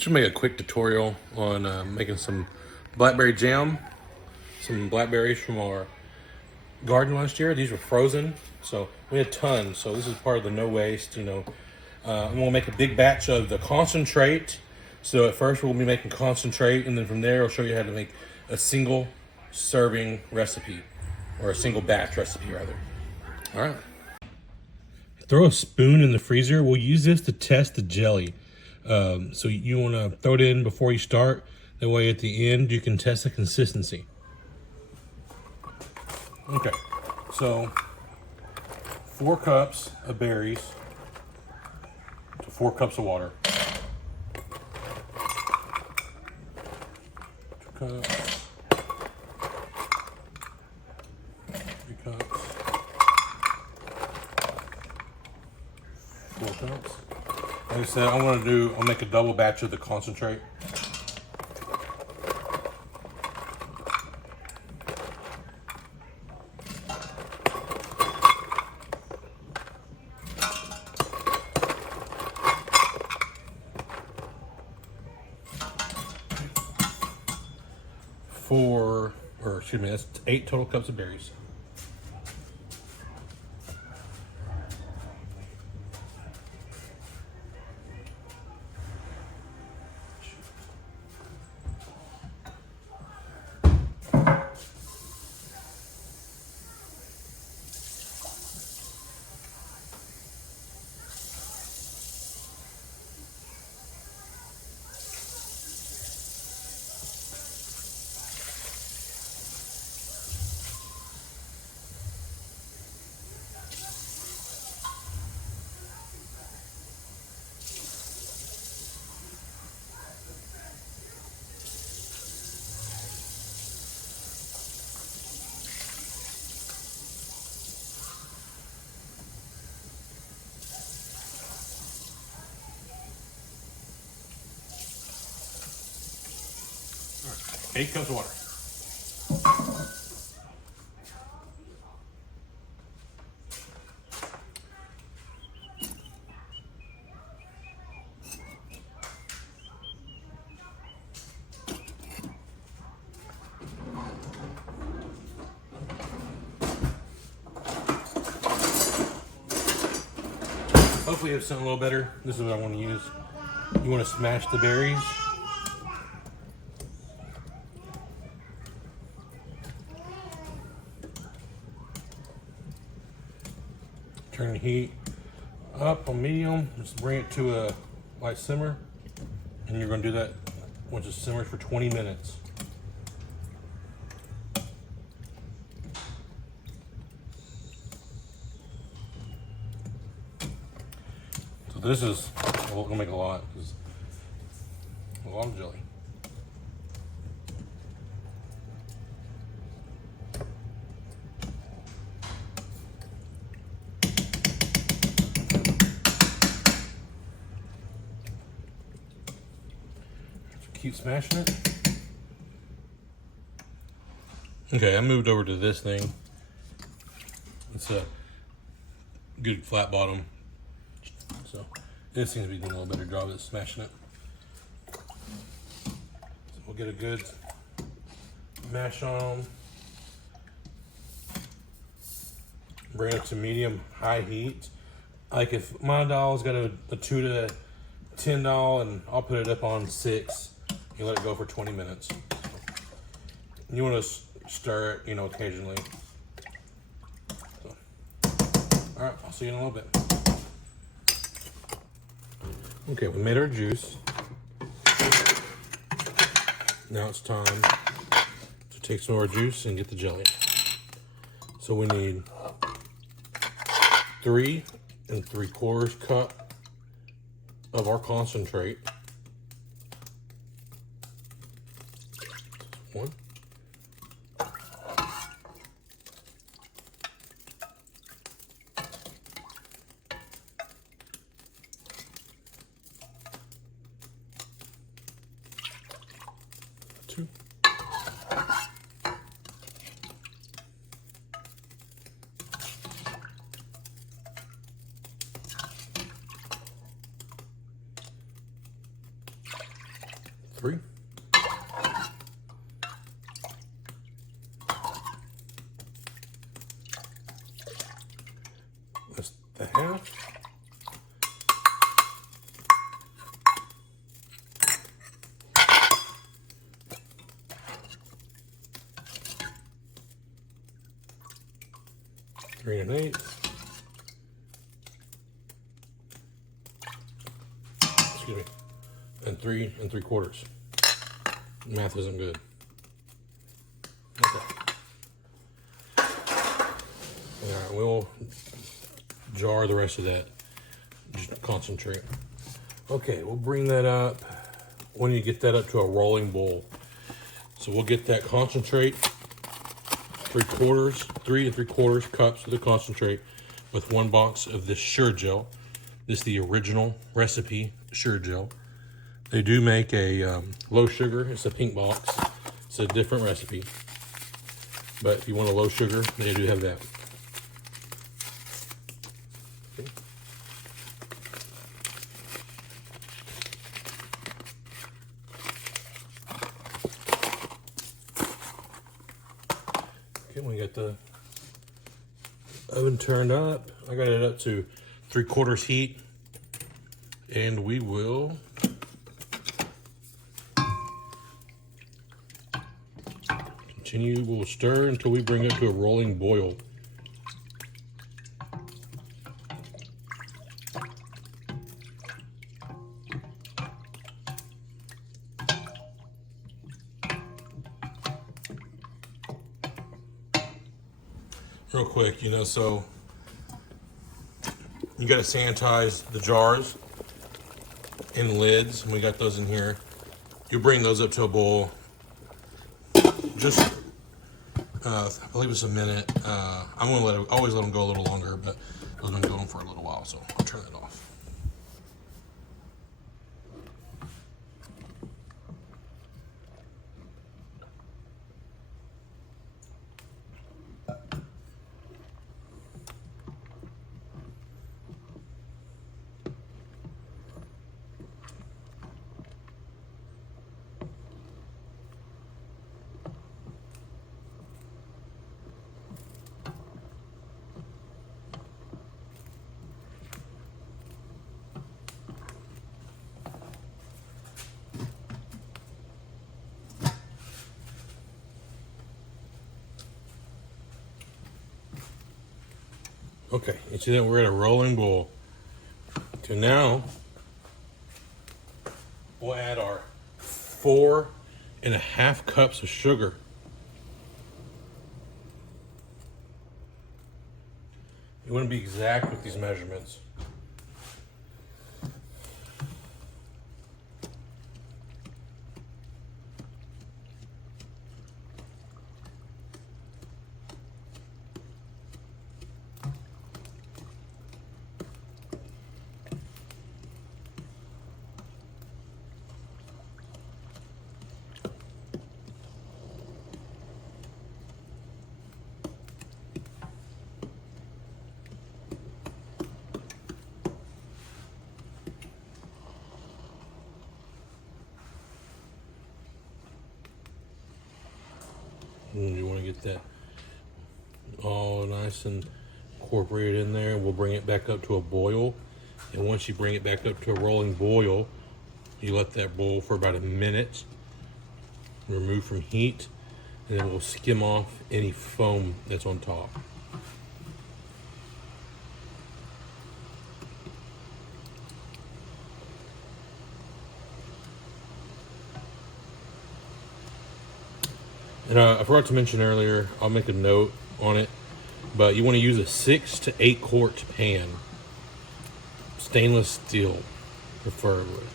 Just make a quick tutorial on making some blackberry jam, some blackberries from our garden last year. These were frozen, so we had tons. So this is part of the no waste, I'm gonna make a big batch of the concentrate. So at first we'll be making concentrate, and then from there I'll show you how to make a single serving recipe, or a single batch recipe rather. All right. Throw a spoon in the freezer. We'll use this to test the jelly. So you want to throw it in before you start. That way at the end you can test the consistency. Okay, so 4 cups of berries to 4 cups of water. 2 cups. 3 cups. 4 cups. Like I said, I'll make a double batch of the concentrate. That's 8 total cups of berries. All right, 8 cups of water. Hopefully it's something a little better. This is what I want to use. You want to smash the berries. Turn the heat up on medium. Just bring it to a light simmer. And you're going to do that once it simmers for 20 minutes. This is, we're gonna make a lot, because a lot of jelly. Keep smashing it. Okay, I moved over to this thing. It's a good flat bottom. So this seems to be doing a little better job at smashing it. So we'll get a good mash on. Bring it to medium high heat. Like if my doll's got a 2 to 10 doll, and I'll put it up on 6. You let it go for 20 minutes. You want to stir it, occasionally. So, all right, I'll see you in a little bit. Okay, we made our juice. Now it's time to take some of our juice and get the jelly. So we need 3 3/4 cup of our concentrate. 1. 2. 3. That's the half. Three and 8. Excuse me. And 3 3/4. Math isn't good. Okay. Alright, we'll jar the rest of that. Just concentrate. Okay, we'll bring that up when you get that up to a rolling boil. So we'll get that concentrate, 3 3/4 cups of the concentrate with 1 box of this Sure Gel. This is the original recipe Sure Gel. They do make a low sugar. It's a pink box. It's a different recipe. But if you want a low sugar, they do have that. Okay. Okay, we got the oven turned up. I got it up to 3/4 heat. And we will continue. We'll stir until we bring it to a rolling boil. Real quick, so you got to sanitize the jars and lids, and we got those in here. You bring those up to a boil. Just, I believe it's a minute. I'm gonna always let them go a little longer, but they've been going for a little while, so I'll turn it off. Okay, you see that we're at a rolling boil. So now we'll add our 4.5 cups of sugar. You want to be exact with these measurements. And you want to get that all nice and incorporated in there. We'll bring it back up to a boil. And once you bring it back up to a rolling boil, you let that boil for about a minute. Remove from heat. And then we'll skim off any foam that's on top. And I forgot to mention earlier, I'll make a note on it, but you want to use a 6 to 8 quart pan. Stainless steel, preferably.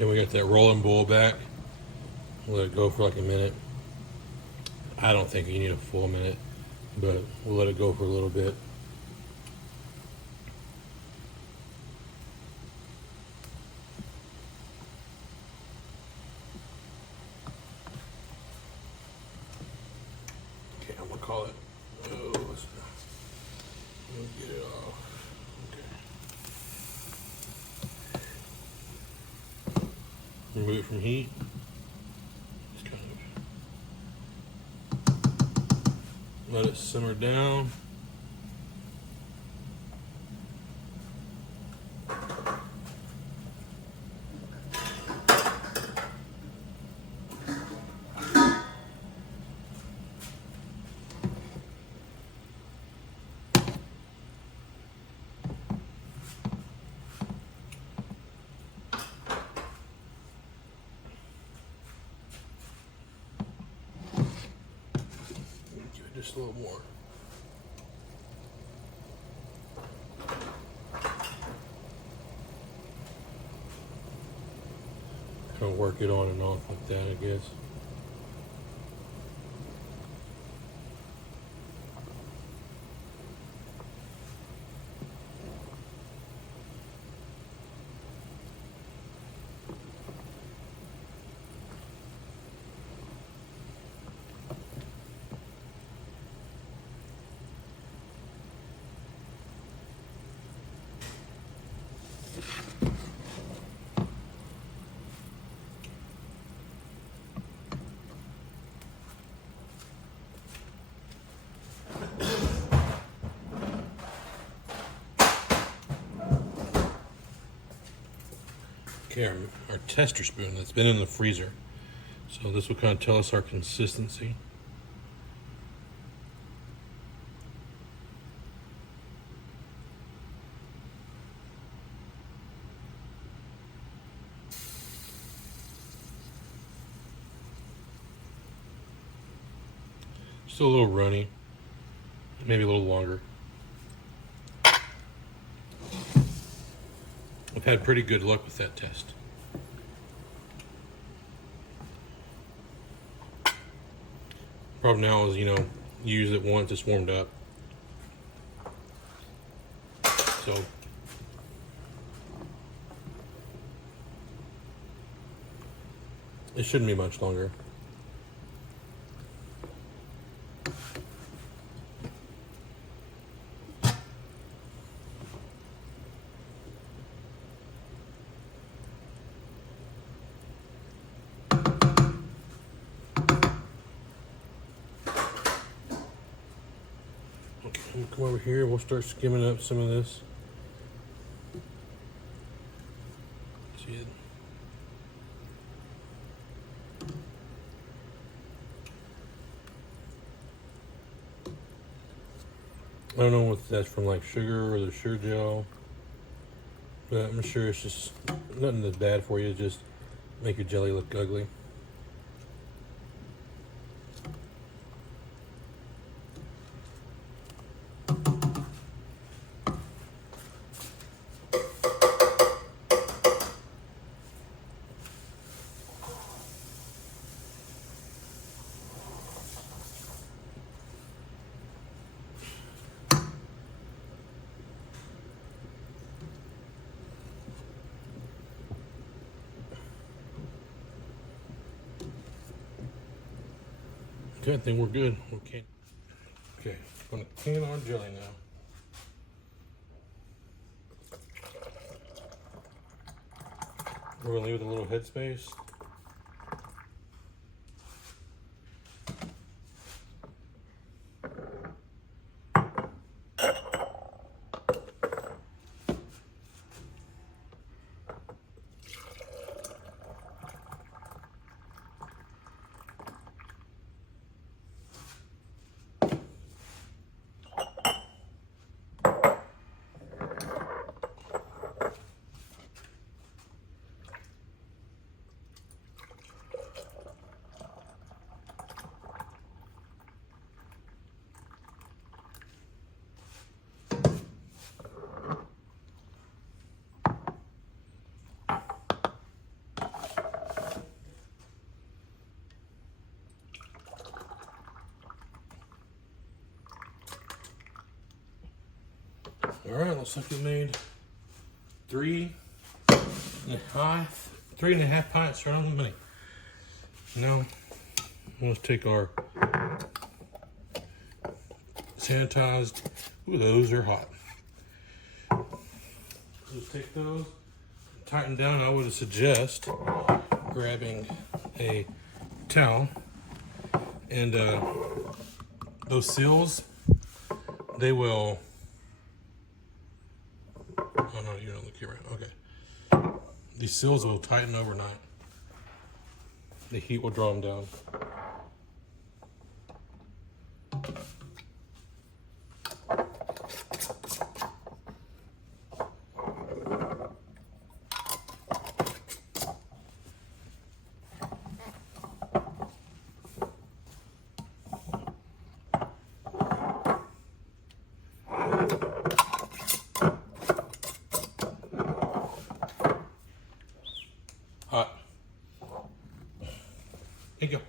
Okay, we got that rolling bowl back. Let it go for like a minute. I don't think you need a full minute, but we'll let it go for a little bit. Okay, I'm gonna call it. Oh, let's get it off. Okay. Remove it from heat. Just kind of let it simmer down. Give it just a little more. Kind of work it on and off like that, I guess. Okay, our tester spoon that's been in the freezer. So this will kind of tell us our consistency. Still a little runny, maybe a little longer. I've had pretty good luck with that test. Problem now is, you use it once, it's warmed up. So it shouldn't be much longer. We'll come over here, we'll start skimming up some of this. See it? I don't know if that's from like sugar or the sugar gel, but I'm sure it's just nothing that's bad for you, just make your jelly look ugly. Okay, I think we're good. Okay. Okay, I'm gonna can our jelly now. We're gonna leave it a little headspace. All right, looks like we made 3.5 pints, right? How many? Now, let's take our sanitized. Ooh, those are hot. Let's take those, tighten down. I would suggest grabbing a towel and those seals, they will. Oh no, you don't look here, right? Okay. These seals will tighten overnight. The heat will draw them down. Hot. Here you go.